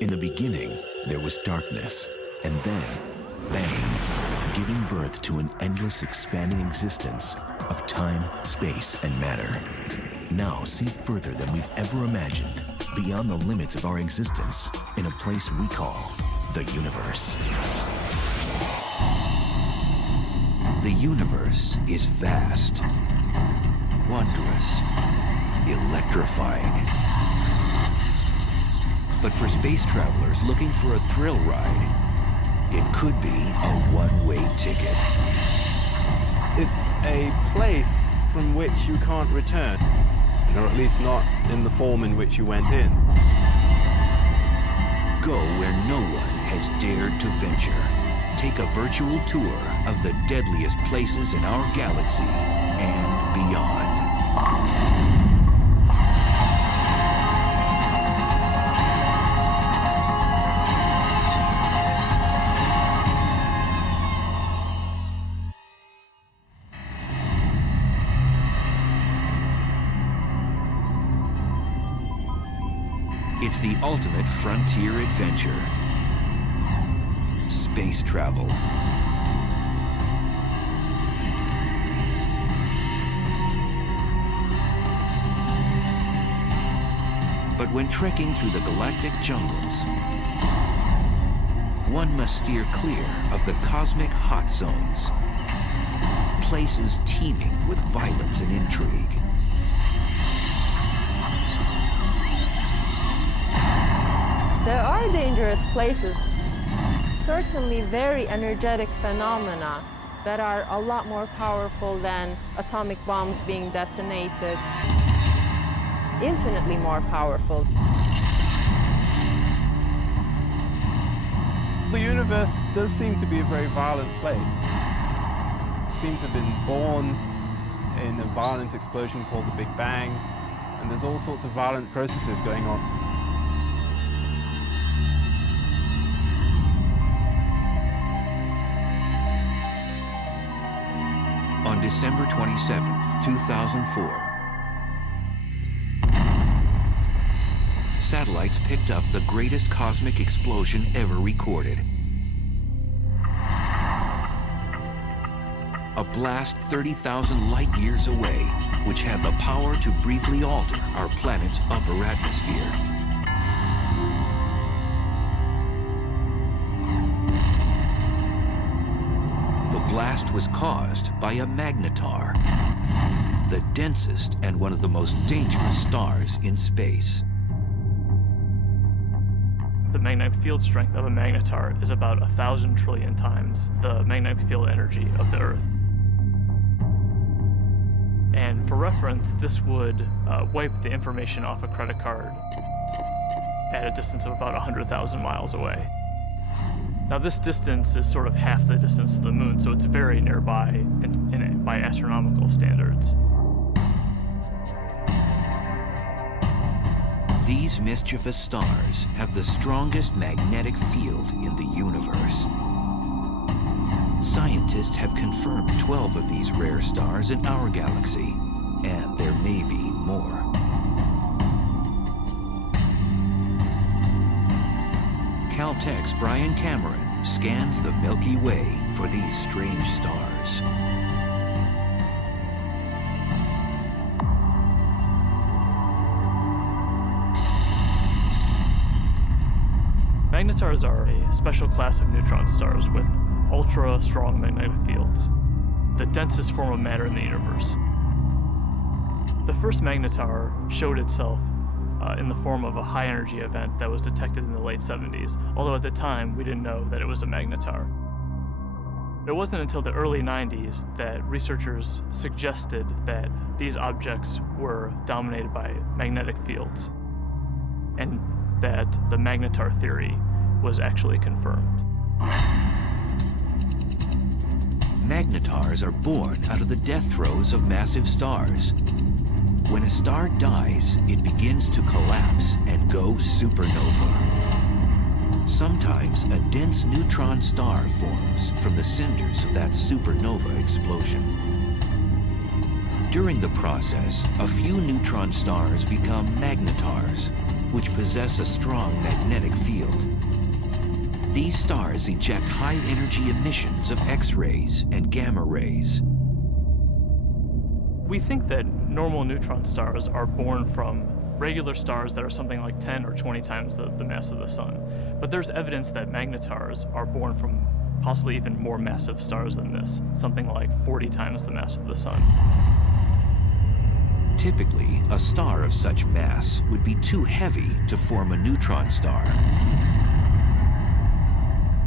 In the beginning, there was darkness, and then, bang, giving birth to an endless expanding existence of time, space, and matter. Now see further than we've ever imagined, beyond the limits of our existence, in a place we call the universe. The universe is vast, wondrous, electrifying. But for space travelers looking for a thrill ride, it could be a one-way ticket. It's a place from which you can't return, or at least not in the form in which you went in. Go where no one has dared to venture. Take a virtual tour of the deadliest places in our galaxy and beyond. It's the ultimate frontier adventure. Space travel. But when trekking through the galactic jungles, one must steer clear of the cosmic hot zones, places teeming with violence and intrigue. There are dangerous places, certainly very energetic phenomena that are a lot more powerful than atomic bombs being detonated, infinitely more powerful. The universe does seem to be a very violent place. It seems to have been born in a violent explosion called the Big Bang, and there's all sorts of violent processes going on. On December 27, 2004, satellites picked up the greatest cosmic explosion ever recorded. A blast 30,000 light years away, which had the power to briefly alter our planet's upper atmosphere. The blast was caused by a magnetar, the densest and one of the most dangerous stars in space. The magnetic field strength of a magnetar is about 1,000 trillion times the magnetic field energy of the Earth. And for reference, this would wipe the information off a credit card at a distance of about 100,000 miles away. Now this distance is sort of half the distance to the moon, so it's very nearby by astronomical standards. These mischievous stars have the strongest magnetic field in the universe. Scientists have confirmed 12 of these rare stars in our galaxy, and there may be more. Caltech's Brian Cameron scans the Milky Way for these strange stars. Magnetars are a special class of neutron stars with ultra-strong magnetic fields, the densest form of matter in the universe. The first magnetar showed itself in the form of a high-energy event that was detected in the late 70s, although at the time we didn't know that it was a magnetar. It wasn't until the early 90s that researchers suggested that these objects were dominated by magnetic fields, and that the magnetar theory was actually confirmed. Magnetars are born out of the death throes of massive stars. When a star dies, it begins to collapse and go supernova. Sometimes a dense neutron star forms from the cinders of that supernova explosion. During the process, a few neutron stars become magnetars, which possess a strong magnetic field. These stars eject high-energy emissions of X-rays and gamma rays. We think that normal neutron stars are born from regular stars that are something like 10 or 20 times the mass of the sun. But there's evidence that magnetars are born from possibly even more massive stars than this, something like 40 times the mass of the sun. Typically, a star of such mass would be too heavy to form a neutron star.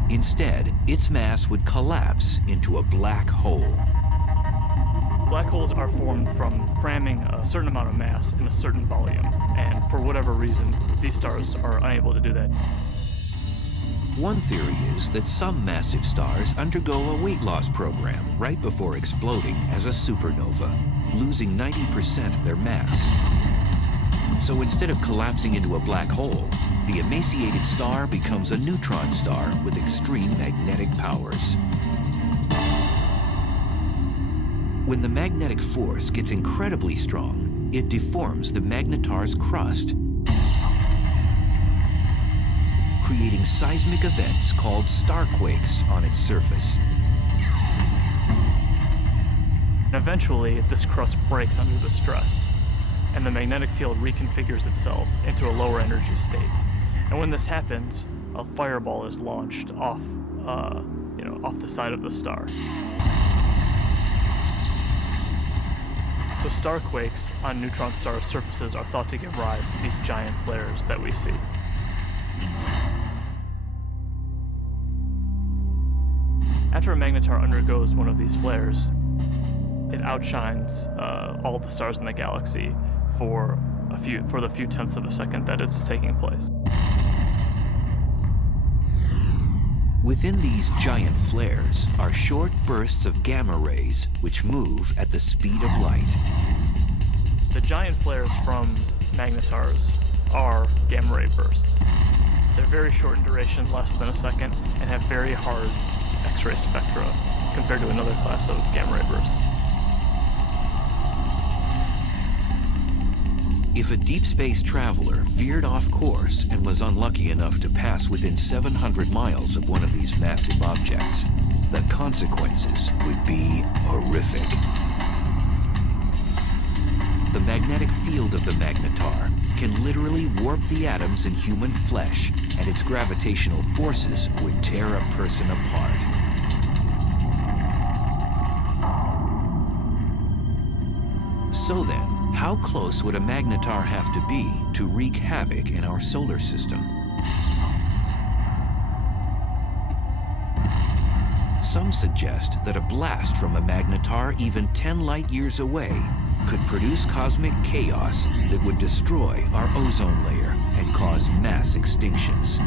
Instead, its mass would collapse into a black hole. Black holes are formed from cramming a certain amount of mass in a certain volume, and for whatever reason, these stars are unable to do that. One theory is that some massive stars undergo a weight loss program right before exploding as a supernova, losing 90% of their mass. So instead of collapsing into a black hole, the emaciated star becomes a neutron star with extreme magnetic powers. When the magnetic force gets incredibly strong, it deforms the magnetar's crust, creating seismic events called starquakes on its surface. Eventually, this crust breaks under the stress, and the magnetic field reconfigures itself into a lower energy state. And when this happens, a fireball is launched off the side of the star. So starquakes on neutron star surfaces are thought to give rise to these giant flares that we see. After a magnetar undergoes one of these flares, it outshines all the stars in the galaxy for the few tenths of a second that it's taking place. Within these giant flares are short bursts of gamma rays which move at the speed of light. The giant flares from magnetars are gamma ray bursts. They're very short in duration, less than a second, and have very hard X-ray spectra compared to another class of gamma ray bursts. If a deep space traveler veered off course and was unlucky enough to pass within 700 miles of one of these massive objects, the consequences would be horrific. The magnetic field of the magnetar can literally warp the atoms in human flesh, and its gravitational forces would tear a person apart. So then, how close would a magnetar have to be to wreak havoc in our solar system? Some suggest that a blast from a magnetar even 10 light years away could produce cosmic chaos that would destroy our ozone layer and cause mass extinctions.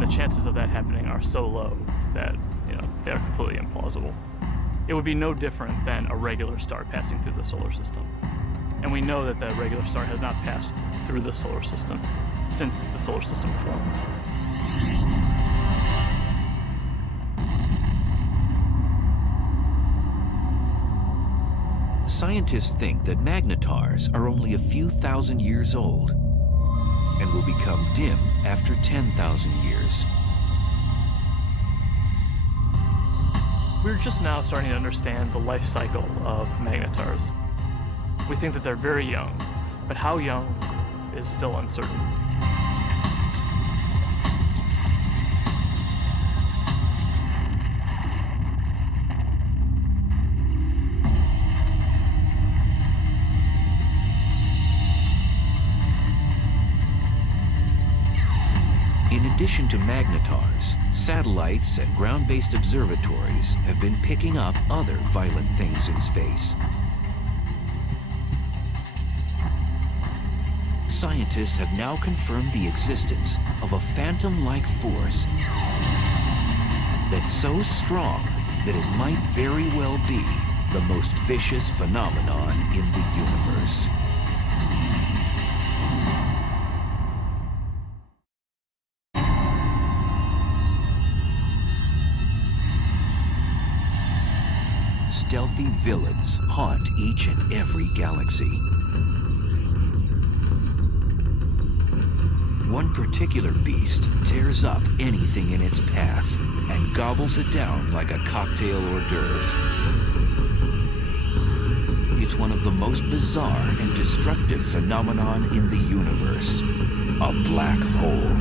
The chances of that happening are so low that, they're completely implausible. It would be no different than a regular star passing through the solar system. And we know that the regular star has not passed through the solar system since the solar system formed. Scientists think that magnetars are only a few thousand years old and will become dim after 10,000 years. We're just now starting to understand the life cycle of magnetars. We think that they're very young, but how young is still uncertain. In addition to magnetars, satellites and ground-based observatories have been picking up other violent things in space. Scientists have now confirmed the existence of a phantom-like force that's so strong that it might very well be the most vicious phenomenon in the universe. Stealthy villains haunt each and every galaxy. One particular beast tears up anything in its path and gobbles it down like a cocktail hors d'oeuvre. It's one of the most bizarre and destructive phenomenon in the universe, a black hole.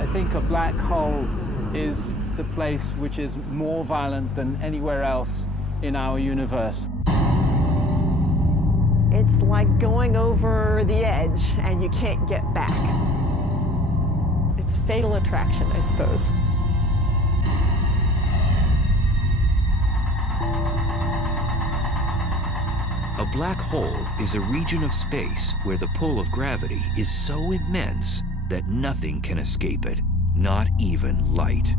I think a black hole is the place which is more violent than anywhere else in our universe. It's like going over the edge and you can't get back. It's fatal attraction, I suppose. A black hole is a region of space where the pull of gravity is so immense that nothing can escape it, not even light.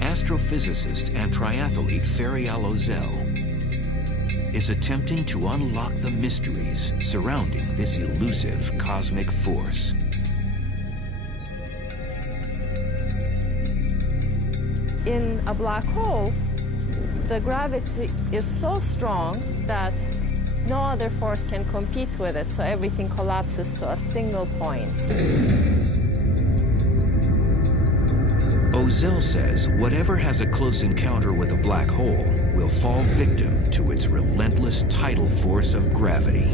Astrophysicist and triathlete Ferial Ozel is attempting to unlock the mysteries surrounding this elusive cosmic force. In a black hole, the gravity is so strong that no other force can compete with it, so everything collapses to a single point. Ozel says whatever has a close encounter with a black hole will fall victim to its relentless tidal force of gravity.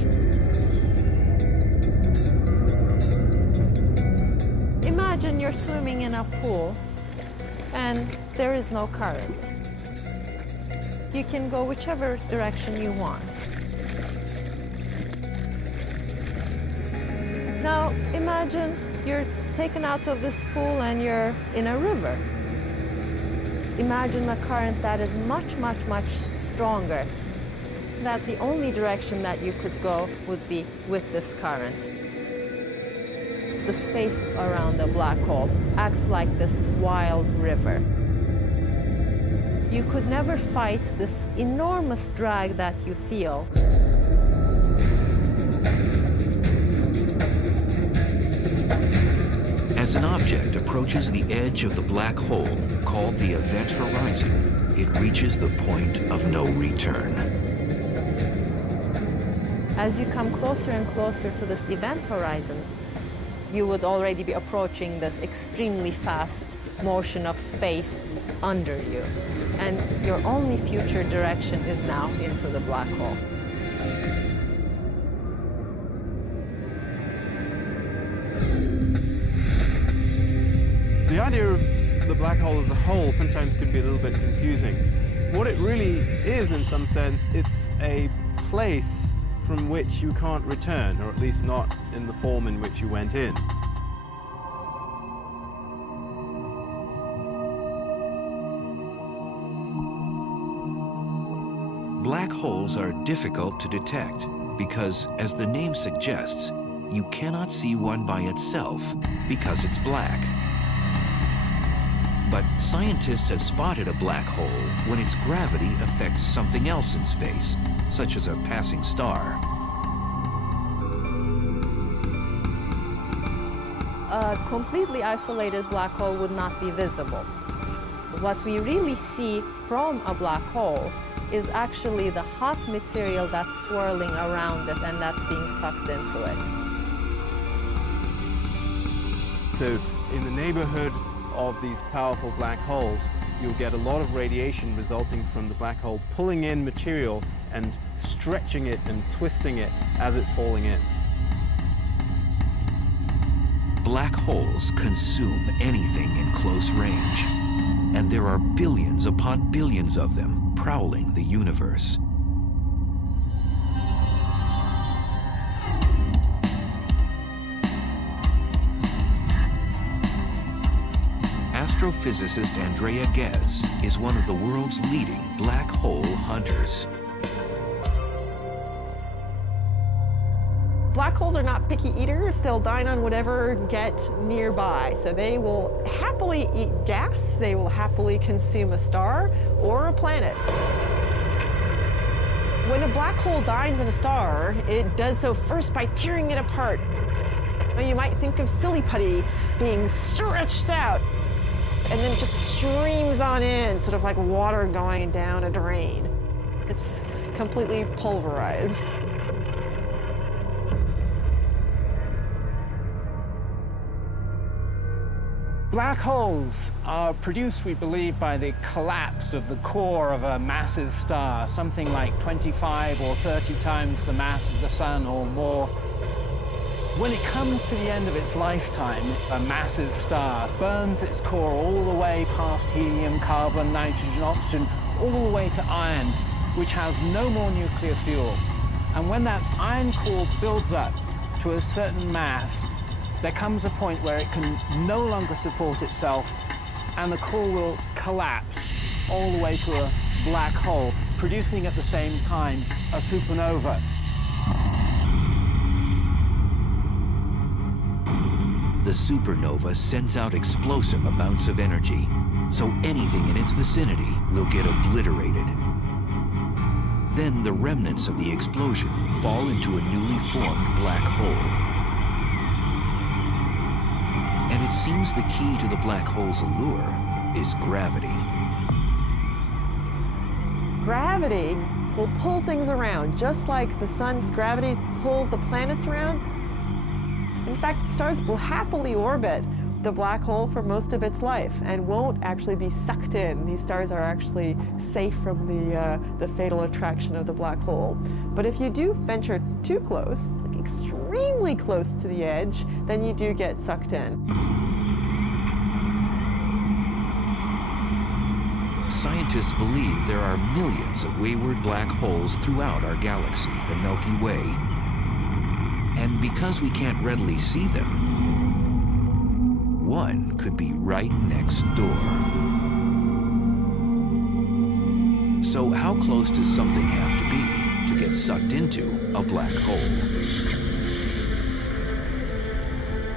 Imagine you're swimming in a pool and there is no current. You can go whichever direction you want. Now imagine you're taken out of this pool and you're in a river. Imagine a current that is much, much, much stronger. That the only direction that you could go would be with this current. The space around the black hole acts like this wild river. You could never fight this enormous drag that you feel. As an object approaches the edge of the black hole, called the event horizon, it reaches the point of no return. As you come closer and closer to this event horizon, you would already be approaching this extremely fast motion of space under you. And your only future direction is now into the black hole. The idea of the black hole as a whole sometimes can be a little bit confusing. What it really is, in some sense, it's a place from which you can't return, or at least not in the form in which you went in. Black holes are difficult to detect because, as the name suggests, you cannot see one by itself because it's black. But scientists have spotted a black hole when its gravity affects something else in space, such as a passing star. A completely isolated black hole would not be visible. What we really see from a black hole is actually the hot material that's swirling around it and that's being sucked into it. So in the neighborhood of these powerful black holes, you'll get a lot of radiation resulting from the black hole pulling in material and stretching it and twisting it as it's falling in. Black holes consume anything in close range, and there are billions upon billions of them prowling the universe. Astrophysicist Andrea Ghez is one of the world's leading black hole hunters. Black holes are not picky eaters. They'll dine on whatever get nearby. So they will happily eat gas. They will happily consume a star or a planet. When a black hole dines on a star, it does so first by tearing it apart. You might think of silly putty being stretched out. and then it just streams on in, sort of like water going down a drain. It's completely pulverized. Black holes are produced, we believe, by the collapse of the core of a massive star, something like 25 or 30 times the mass of the Sun or more. When it comes to the end of its lifetime, a massive star burns its core all the way past helium, carbon, nitrogen, oxygen, all the way to iron, which has no more nuclear fuel. And when that iron core builds up to a certain mass, there comes a point where it can no longer support itself, and the core will collapse all the way to a black hole, producing at the same time a supernova. The supernova sends out explosive amounts of energy, so anything in its vicinity will get obliterated. Then the remnants of the explosion fall into a newly formed black hole. And it seems the key to the black hole's allure is gravity. Gravity will pull things around, just like the sun's gravity pulls the planets around. In fact, stars will happily orbit the black hole for most of its life and won't actually be sucked in. These stars are actually safe from the fatal attraction of the black hole. But if you do venture too close, like extremely close to the edge, then you do get sucked in. Scientists believe there are millions of wayward black holes throughout our galaxy, the Milky Way. And because we can't readily see them, one could be right next door. So how close does something have to be to get sucked into a black hole?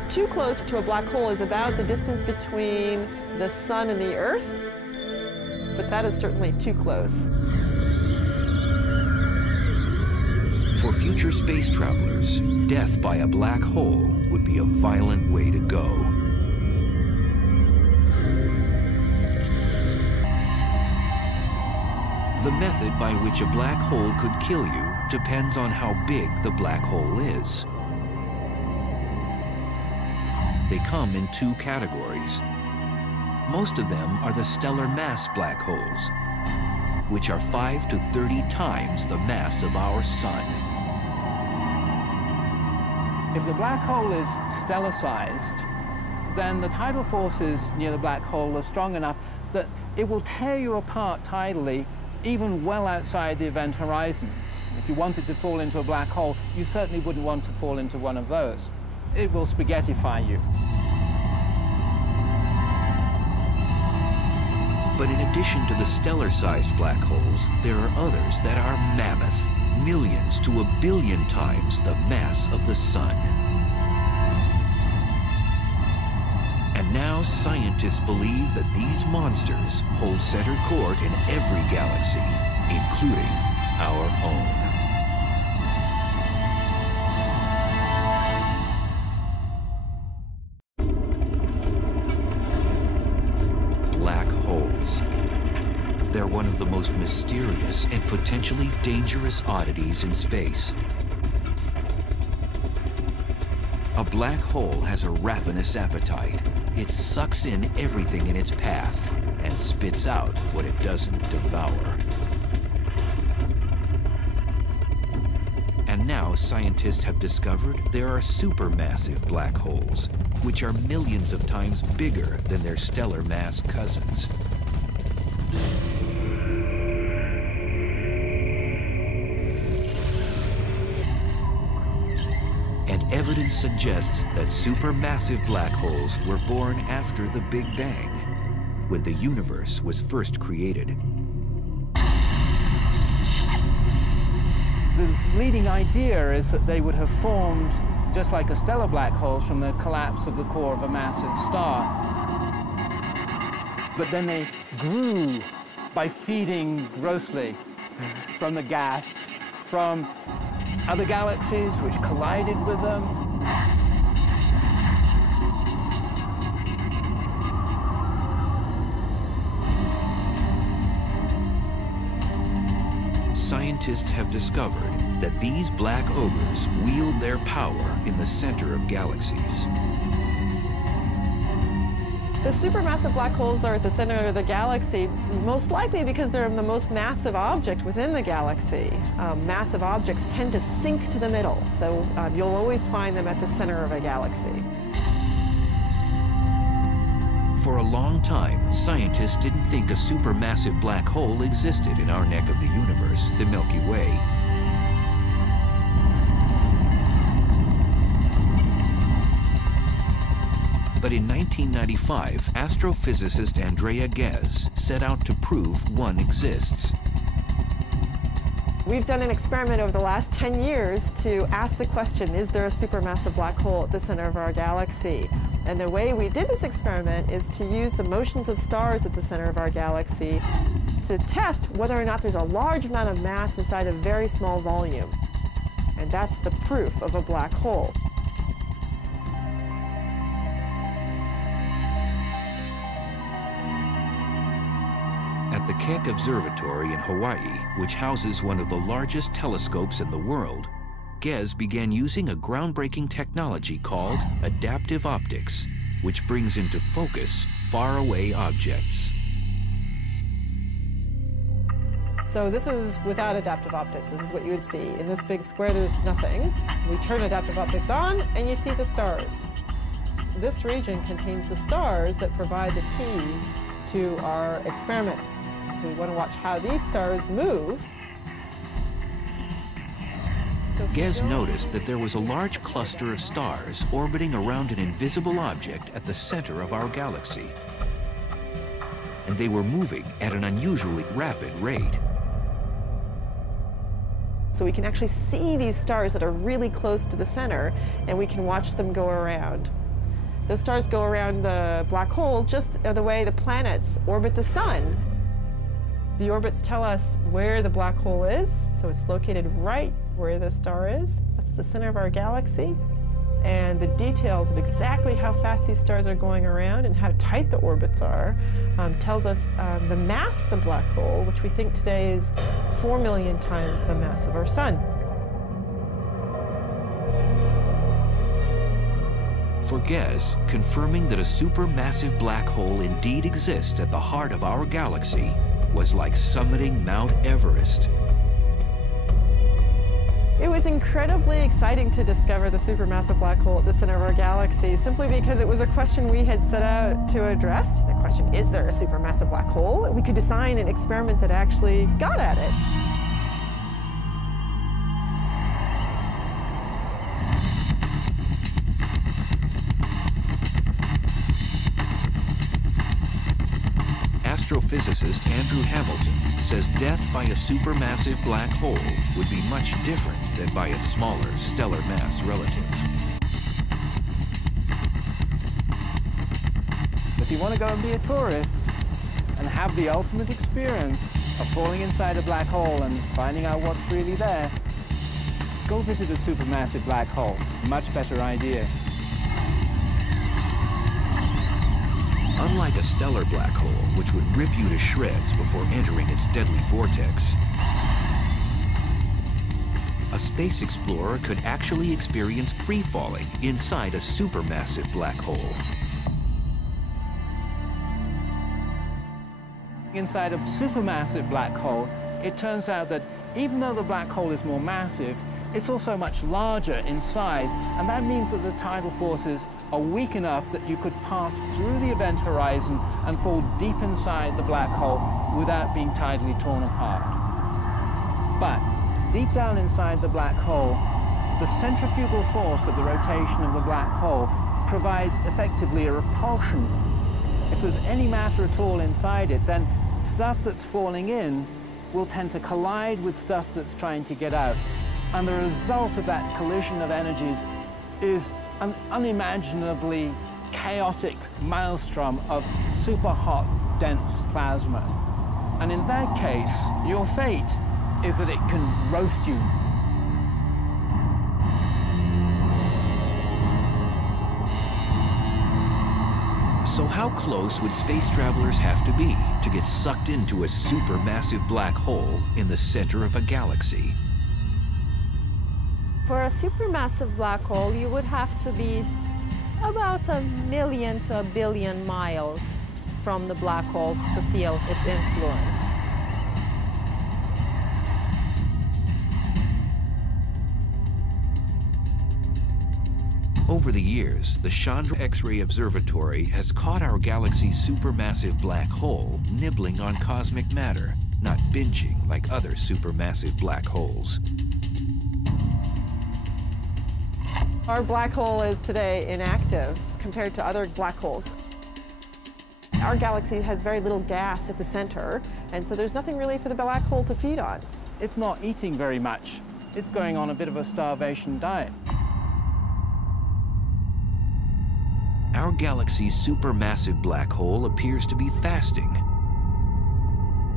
Too close to a black hole is about the distance between the sun and the Earth, but that is certainly too close. For future space travelers, death by a black hole would be a violent way to go. The method by which a black hole could kill you depends on how big the black hole is. They come in two categories. Most of them are the stellar mass black holes, which are 5 to 30 times the mass of our sun. If the black hole is stellar-sized, then the tidal forces near the black hole are strong enough that it will tear you apart tidally, even well outside the event horizon. If you wanted to fall into a black hole, you certainly wouldn't want to fall into one of those. It will spaghettify you. But in addition to the stellar-sized black holes, there are others that are mammoth, millions to a billion times the mass of the sun. And now scientists believe that these monsters hold center court in every galaxy, including our own. Black holes. They're one of the most mysterious and potentially dangerous oddities in space. A black hole has a ravenous appetite. It sucks in everything in its path and spits out what it doesn't devour. And now scientists have discovered there are supermassive black holes, which are millions of times bigger than their stellar mass cousins. And evidence suggests that supermassive black holes were born after the Big Bang, when the universe was first created. The leading idea is that they would have formed just like a stellar black hole from the collapse of the core of a massive star. But then they grew by feeding grossly from the gas, from other galaxies which collided with them. scientists have discovered that these black ogres wield their power in the center of galaxies. The supermassive black holes are at the center of the galaxy, most likely because they're the most massive object within the galaxy. Massive objects tend to sink to the middle, so you'll always find them at the center of a galaxy. For a long time, scientists didn't think a supermassive black hole existed in our neck of the universe, the Milky Way. But in 1995, astrophysicist Andrea Ghez set out to prove one exists. We've done an experiment over the last 10 years to ask the question, is there a supermassive black hole at the center of our galaxy? And the way we did this experiment is to use the motions of stars at the center of our galaxy to test whether or not there's a large amount of mass inside a very small volume. And that's the proof of a black hole. At the Keck Observatory in Hawaii, which houses one of the largest telescopes in the world, Ghez began using a groundbreaking technology called adaptive optics, which brings into focus faraway objects. So this is without adaptive optics. This is what you would see. In this big square, there's nothing. We turn adaptive optics on, and you see the stars. This region contains the stars that provide the keys to our experiment. So we want to watch how these stars move. Ghez noticed that there was a large cluster of stars orbiting around an invisible object at the center of our galaxy. And they were moving at an unusually rapid rate. So we can actually see these stars that are really close to the center, and we can watch them go around. Those stars go around the black hole just the way the planets orbit the sun. The orbits tell us where the black hole is, so it's located right where the star is. That's the center of our galaxy. And the details of exactly how fast these stars are going around and how tight the orbits are tells us the mass of the black hole, which we think today is 4 million times the mass of our sun. For Ghez, confirming that a supermassive black hole indeed exists at the heart of our galaxy was like summiting Mount Everest. It was incredibly exciting to discover the supermassive black hole at the center of our galaxy, simply because it was a question we had set out to address. The question, is there a supermassive black hole? We could design an experiment that actually got at it. Astrophysicist Andrew Hamilton says death by a supermassive black hole would be much different than by its smaller stellar mass relative. If you want to go and be a tourist and have the ultimate experience of falling inside a black hole and finding out what's really there, go visit a supermassive black hole. Much better idea. Unlike a stellar black hole, which would rip you to shreds before entering its deadly vortex, a space explorer could actually experience free-falling inside a supermassive black hole. Inside a supermassive black hole, it turns out that even though the black hole is more massive, it's also much larger in size, and that means that the tidal forces are weak enough that you could pass through the event horizon and fall deep inside the black hole without being tidally torn apart. But deep down inside the black hole, the centrifugal force of the rotation of the black hole provides effectively a repulsion. If there's any matter at all inside it, then stuff that's falling in will tend to collide with stuff that's trying to get out. And the result of that collision of energies is an unimaginably chaotic maelstrom of super hot, dense plasma. And in that case, your fate is that it can roast you. So how close would space travelers have to be to get sucked into a supermassive black hole in the center of a galaxy? For a supermassive black hole, you would have to be about 1 million to 1 billion miles from the black hole to feel its influence. Over the years, the Chandra X-ray Observatory has caught our galaxy's supermassive black hole nibbling on cosmic matter, not binging like other supermassive black holes. Our black hole is today inactive compared to other black holes. Our galaxy has very little gas at the center, and so there's nothing really for the black hole to feed on. It's not eating very much. It's going on a bit of a starvation diet. Our galaxy's supermassive black hole appears to be fasting.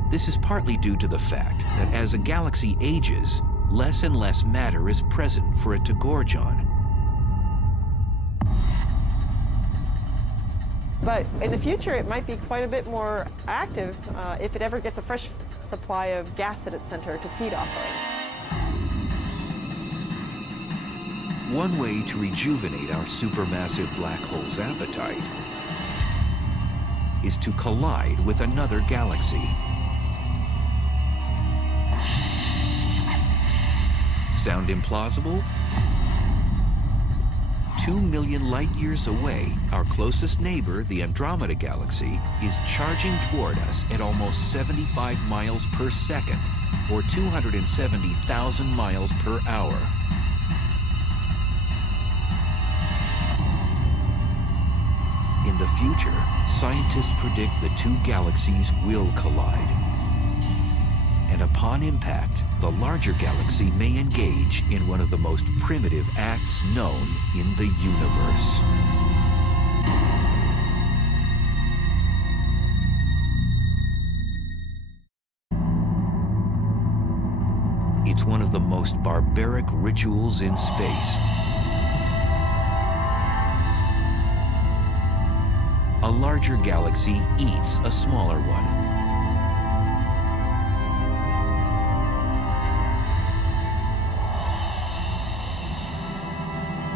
This is partly due to the fact that as a galaxy ages, less and less matter is present for it to gorge on. But in the future, it might be quite a bit more active if it ever gets a fresh supply of gas at its center to feed off of. One way to rejuvenate our supermassive black hole's appetite is to collide with another galaxy. Sound implausible? 2 million light-years away, our closest neighbor, the Andromeda Galaxy, is charging toward us at almost 75 miles per second, or 270,000 miles per hour. In the future, scientists predict the two galaxies will collide. And upon impact, the larger galaxy may engage in one of the most primitive acts known in the universe. It's one of the most barbaric rituals in space. A larger galaxy eats a smaller one.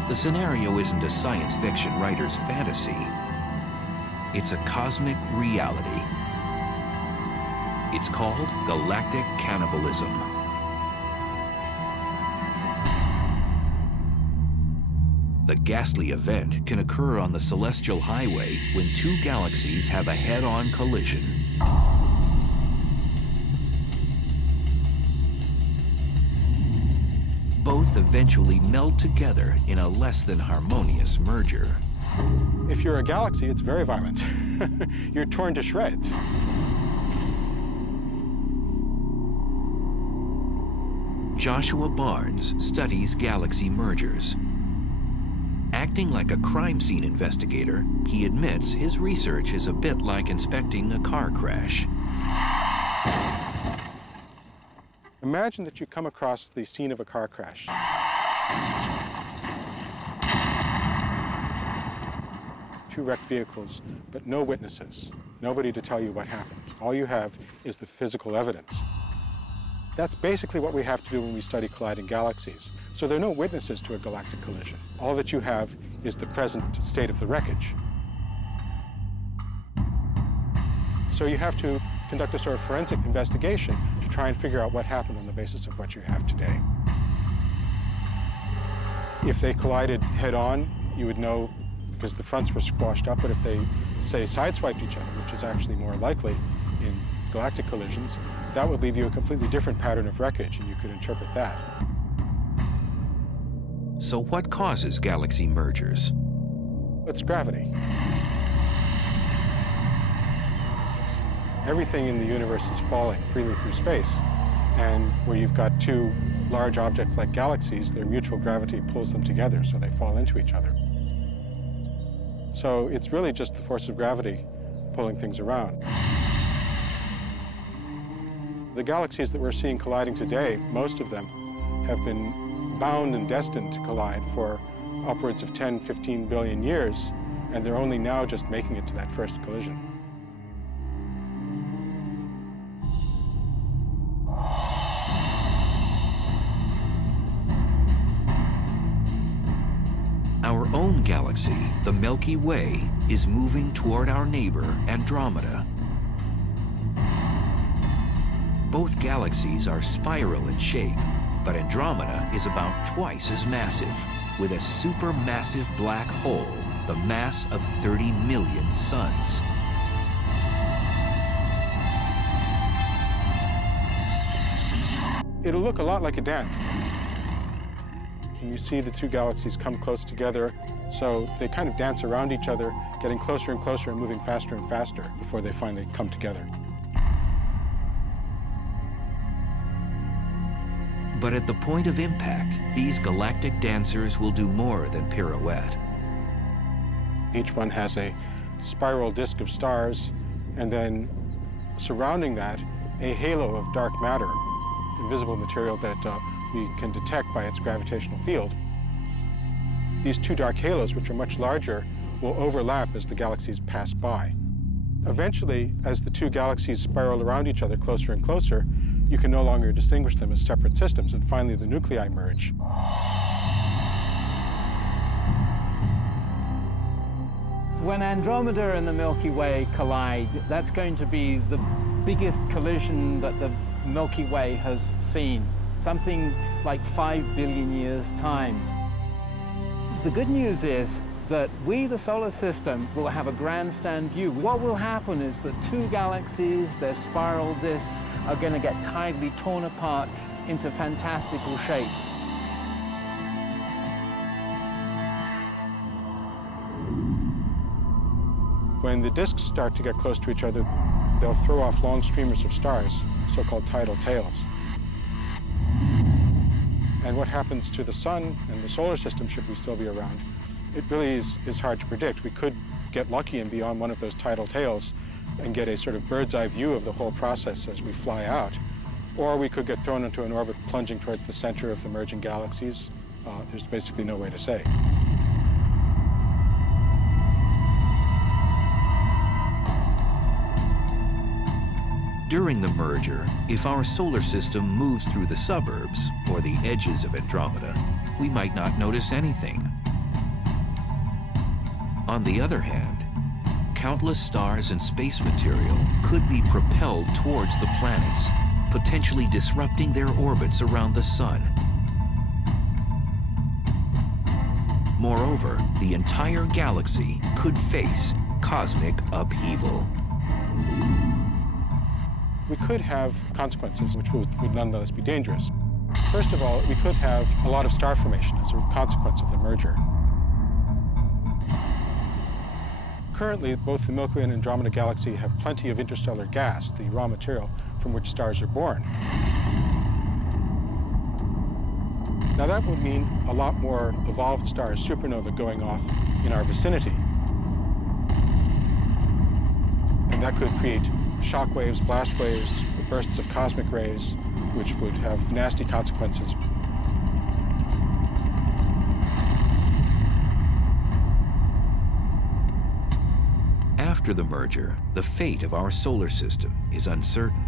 The scenario isn't a science fiction writer's fantasy. It's a cosmic reality. It's called galactic cannibalism. The ghastly event can occur on the celestial highway when two galaxies have a head-on collision. Both eventually meld together in a less than harmonious merger. If you're a galaxy, it's very violent. You're torn to shreds. Joshua Barnes studies galaxy mergers. Acting like a crime scene investigator, he admits his research is a bit like inspecting a car crash. Imagine that you come across the scene of a car crash. Two wrecked vehicles, but no witnesses. Nobody to tell you what happened. All you have is the physical evidence. That's basically what we have to do when we study colliding galaxies. So there are no witnesses to a galactic collision. All that you have is the present state of the wreckage. So you have to conduct a sort of forensic investigation to try and figure out what happened on the basis of what you have today. If they collided head-on, you would know because the fronts were squashed up, but if they, say, sideswiped each other, which is actually more likely in galactic collisions, that would leave you a completely different pattern of wreckage, and you could interpret that. So what causes galaxy mergers? It's gravity. Everything in the universe is falling freely through space, and where you've got two large objects like galaxies, their mutual gravity pulls them together, so they fall into each other. So it's really just the force of gravity pulling things around. The galaxies that we're seeing colliding today, most of them have been bound and destined to collide for upwards of 10, 15 billion years, and they're only now just making it to that first collision. Our own galaxy, the Milky Way, is moving toward our neighbor, Andromeda. Both galaxies are spiral in shape, but Andromeda is about twice as massive, with a supermassive black hole the mass of 30 million suns. It'll look a lot like a dance. And you see the two galaxies come close together, so they kind of dance around each other, getting closer and closer and moving faster and faster before they finally come together. But at the point of impact, these galactic dancers will do more than pirouette. Each one has a spiral disk of stars, and then surrounding that, a halo of dark matter, invisible material that we can detect by its gravitational field. These two dark halos, which are much larger, will overlap as the galaxies pass by. Eventually, as the two galaxies spiral around each other closer and closer, you can no longer distinguish them as separate systems, and finally the nuclei merge. When Andromeda and the Milky Way collide, that's going to be the biggest collision that the Milky Way has seen, something like 5 billion years' time. The good news is that we, the solar system, will have a grandstand view. What will happen is that two galaxies, their spiral disks, are going to get tidally torn apart into fantastical shapes. When the disks start to get close to each other, they'll throw off long streamers of stars, so-called tidal tails. And what happens to the sun and the solar system, should we still be around, it really is hard to predict. We could get lucky and be on one of those tidal tails and get a sort of bird's eye view of the whole process as we fly out. Or we could get thrown into an orbit plunging towards the center of the merging galaxies. There's basically no way to say. During the merger, if our solar system moves through the suburbs or the edges of Andromeda, we might not notice anything. On the other hand, countless stars and space material could be propelled towards the planets, potentially disrupting their orbits around the sun. Moreover, the entire galaxy could face cosmic upheaval. We could have consequences which would nonetheless be dangerous. First of all, we could have a lot of star formation as a consequence of the merger. Currently, both the Milky Way and Andromeda Galaxy have plenty of interstellar gas, the raw material from which stars are born. Now that would mean a lot more evolved stars, supernova, going off in our vicinity. And that could create shock waves, blast waves, bursts of cosmic rays, which would have nasty consequences. After the merger, the fate of our solar system is uncertain,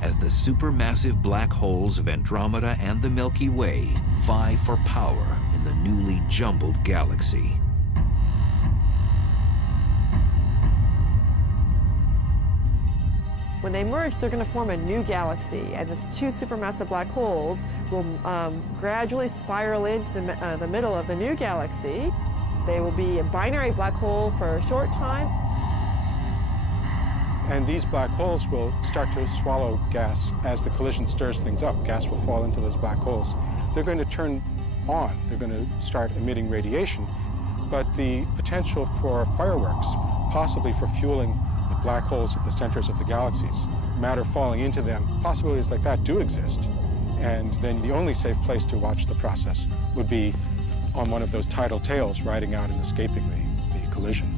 as the supermassive black holes of Andromeda and the Milky Way vie for power in the newly jumbled galaxy. When they merge, they're going to form a new galaxy, and these two supermassive black holes will gradually spiral into the middle of the new galaxy. They will be a binary black hole for a short time. And these black holes will start to swallow gas as the collision stirs things up. Gas will fall into those black holes. They're going to turn on. They're going to start emitting radiation. But the potential for fireworks, possibly for fueling the black holes at the centers of the galaxies, matter falling into them, possibilities like that do exist. And then the only safe place to watch the process would be on one of those tidal tails riding out and escaping the collision.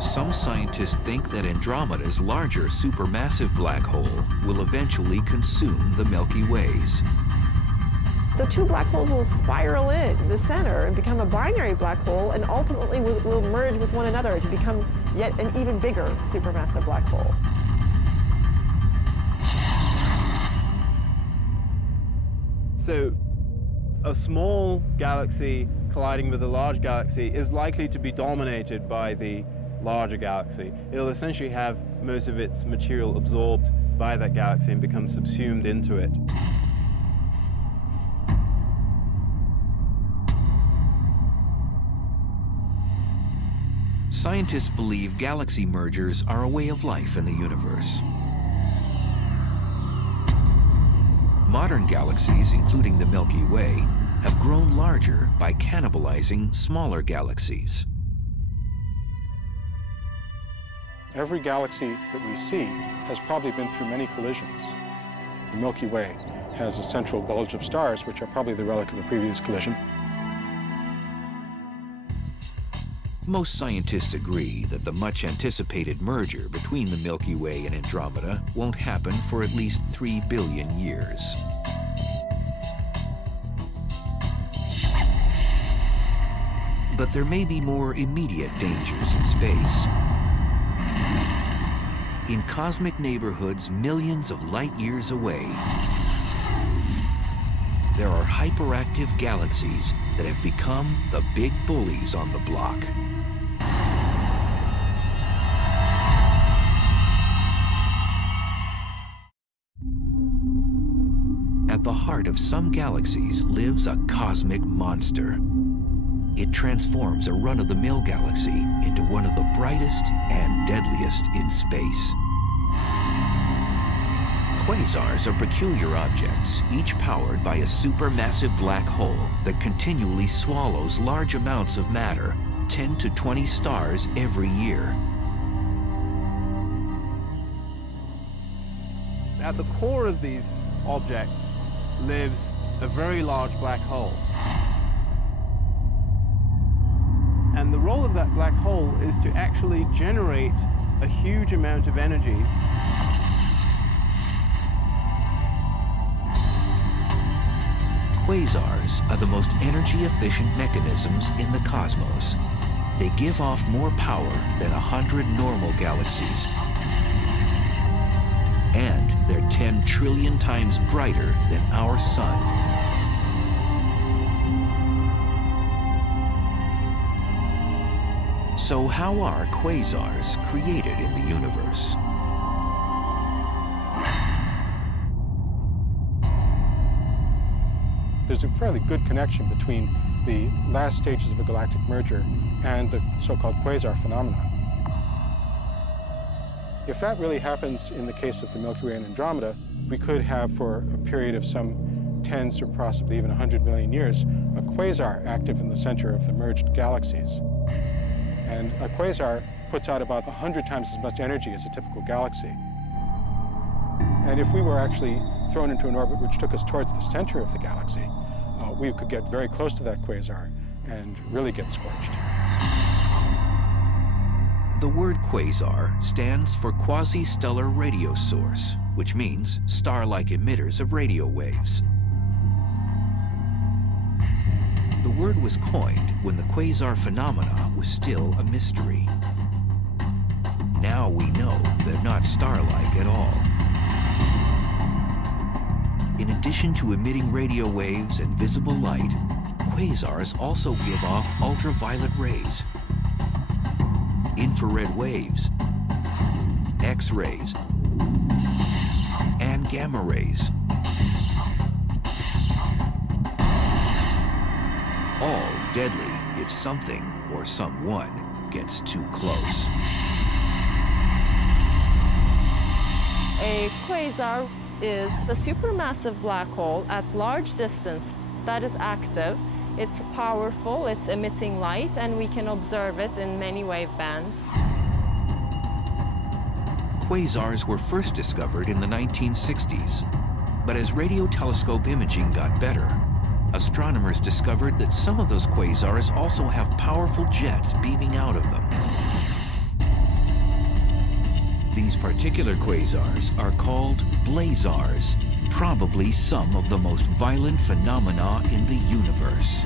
Some scientists think that Andromeda's larger supermassive black hole will eventually consume the Milky Ways. the two black holes will spiral in the center and become a binary black hole, and ultimately will merge with one another to become yet an even bigger supermassive black hole. So a small galaxy colliding with a large galaxy is likely to be dominated by the larger galaxy. It'll essentially have most of its material absorbed by that galaxy and become subsumed into it. Scientists believe galaxy mergers are a way of life in the universe. Modern galaxies, including the Milky Way, have grown larger by cannibalizing smaller galaxies. Every galaxy that we see has probably been through many collisions. The Milky Way has a central bulge of stars, which are probably the relic of a previous collision. Most scientists agree that the much-anticipated merger between the Milky Way and Andromeda won't happen for at least 3 billion years. But there may be more immediate dangers in space. In cosmic neighborhoods millions of light years away, there are hyperactive galaxies that have become the big bullies on the block. At the heart of some galaxies lives a cosmic monster. It transforms a run-of-the-mill galaxy into one of the brightest and deadliest in space. Quasars are peculiar objects, each powered by a supermassive black hole that continually swallows large amounts of matter, 10 to 20 stars every year. At the core of these objects lives a very large black hole. And the role of that black hole is to actually generate a huge amount of energy. Quasars are the most energy-efficient mechanisms in the cosmos. They give off more power than 100 normal galaxies. And they're 10 trillion times brighter than our sun. So how are quasars created in the universe? There's a fairly good connection between the last stages of a galactic merger and the so-called quasar phenomenon. If that really happens in the case of the Milky Way and Andromeda, we could have, for a period of some tens or possibly even 100 million years, a quasar active in the center of the merged galaxies. And a quasar puts out about 100 times as much energy as a typical galaxy. And if we were actually thrown into an orbit which took us towards the center of the galaxy, we could get very close to that quasar and really get scorched. The word quasar stands for quasi-stellar radio source, which means star-like emitters of radio waves. The word was coined when the quasar phenomena was still a mystery. Now we know they're not star-like at all. In addition to emitting radio waves and visible light, quasars also give off ultraviolet rays, infrared waves, X-rays, and gamma rays. All deadly if something or someone gets too close. A quasar is a supermassive black hole at large distance that is active. It's powerful, it's emitting light, and we can observe it in many wave bands. Quasars were first discovered in the 1960s, but as radio telescope imaging got better, astronomers discovered that some of those quasars also have powerful jets beaming out of them. These particular quasars are called blazars, probably some of the most violent phenomena in the universe.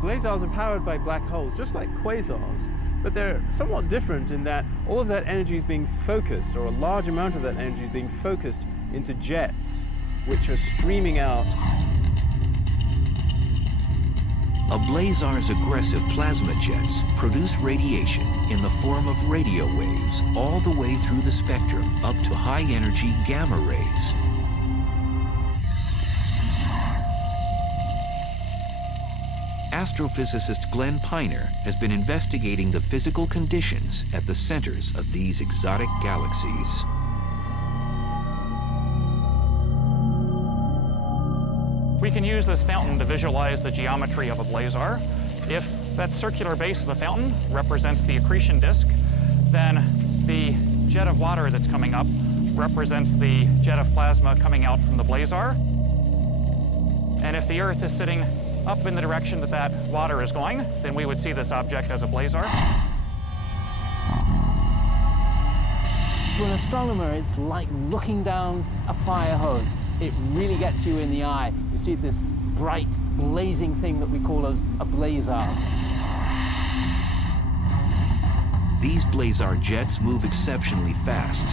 Blazars are powered by black holes, just like quasars, but they're somewhat different in that all of that energy is being focused, or a large amount of that energy is being focused into jets, which are streaming out. A blazar's aggressive plasma jets produce radiation in the form of radio waves all the way through the spectrum up to high-energy gamma rays. Astrophysicist Glenn Piner has been investigating the physical conditions at the centers of these exotic galaxies. We can use this fountain to visualize the geometry of a blazar. If that circular base of the fountain represents the accretion disk, then the jet of water that's coming up represents the jet of plasma coming out from the blazar. And if the Earth is sitting up in the direction that that water is going, then we would see this object as a blazar. To an astronomer, it's like looking down a fire hose. It really gets you in the eye. You see this bright, blazing thing that we call a blazar. These blazar jets move exceptionally fast.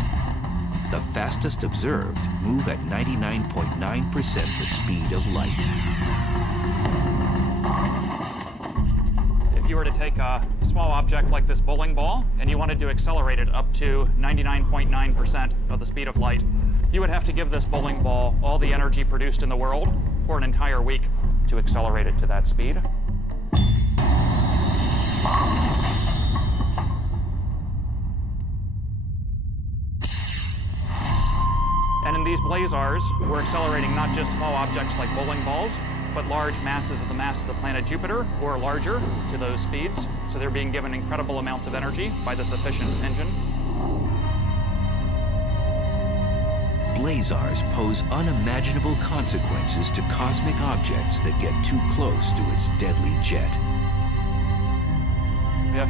The fastest observed move at 99.9% the speed of light. If you were to take a small object like this bowling ball and you wanted to accelerate it up to 99.9% of the speed of light, you would have to give this bowling ball all the energy produced in the world for an entire week to accelerate it to that speed. And in these blazars, we're accelerating not just small objects like bowling balls, but large masses of the mass of the planet Jupiter or larger to those speeds. So they're being given incredible amounts of energy by this efficient engine. Blazars pose unimaginable consequences to cosmic objects that get too close to its deadly jet. If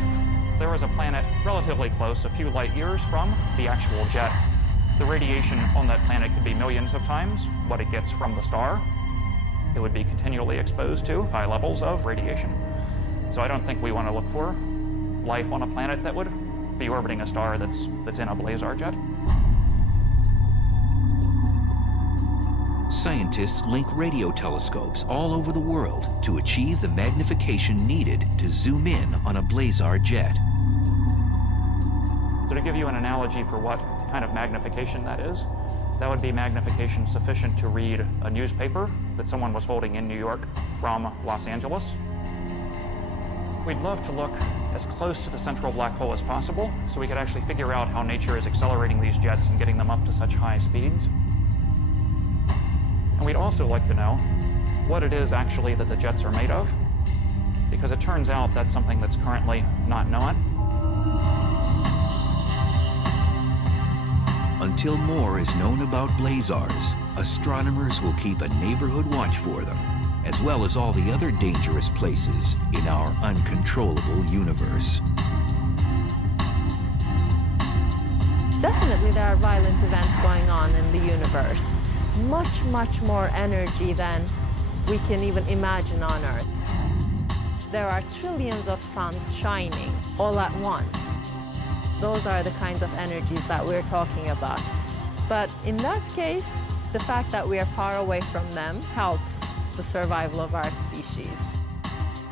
there was a planet relatively close, a few light years from the actual jet, the radiation on that planet could be millions of times what it gets from the star. It would be continually exposed to high levels of radiation. So I don't think we want to look for life on a planet that would be orbiting a star that's in a blazar jet. Scientists link radio telescopes all over the world to achieve the magnification needed to zoom in on a blazar jet. So to give you an analogy for what kind of magnification that is, that would be magnification sufficient to read a newspaper that someone was holding in New York from Los Angeles. We'd love to look as close to the central black hole as possible so we could actually figure out how nature is accelerating these jets and getting them up to such high speeds. And we'd also like to know what it is actually that the jets are made of, because it turns out that's something that's currently not known. Until more is known about blazars, astronomers will keep a neighborhood watch for them, as well as all the other dangerous places in our uncontrollable universe. Definitely there are violent events going on in the universe. Much, much more energy than we can even imagine on Earth. There are trillions of suns shining all at once. Those are the kinds of energies that we're talking about. But in that case, the fact that we are far away from them helps the survival of our species.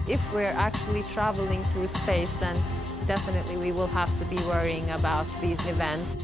If we're actually traveling through space, then definitely we will have to be worrying about these events.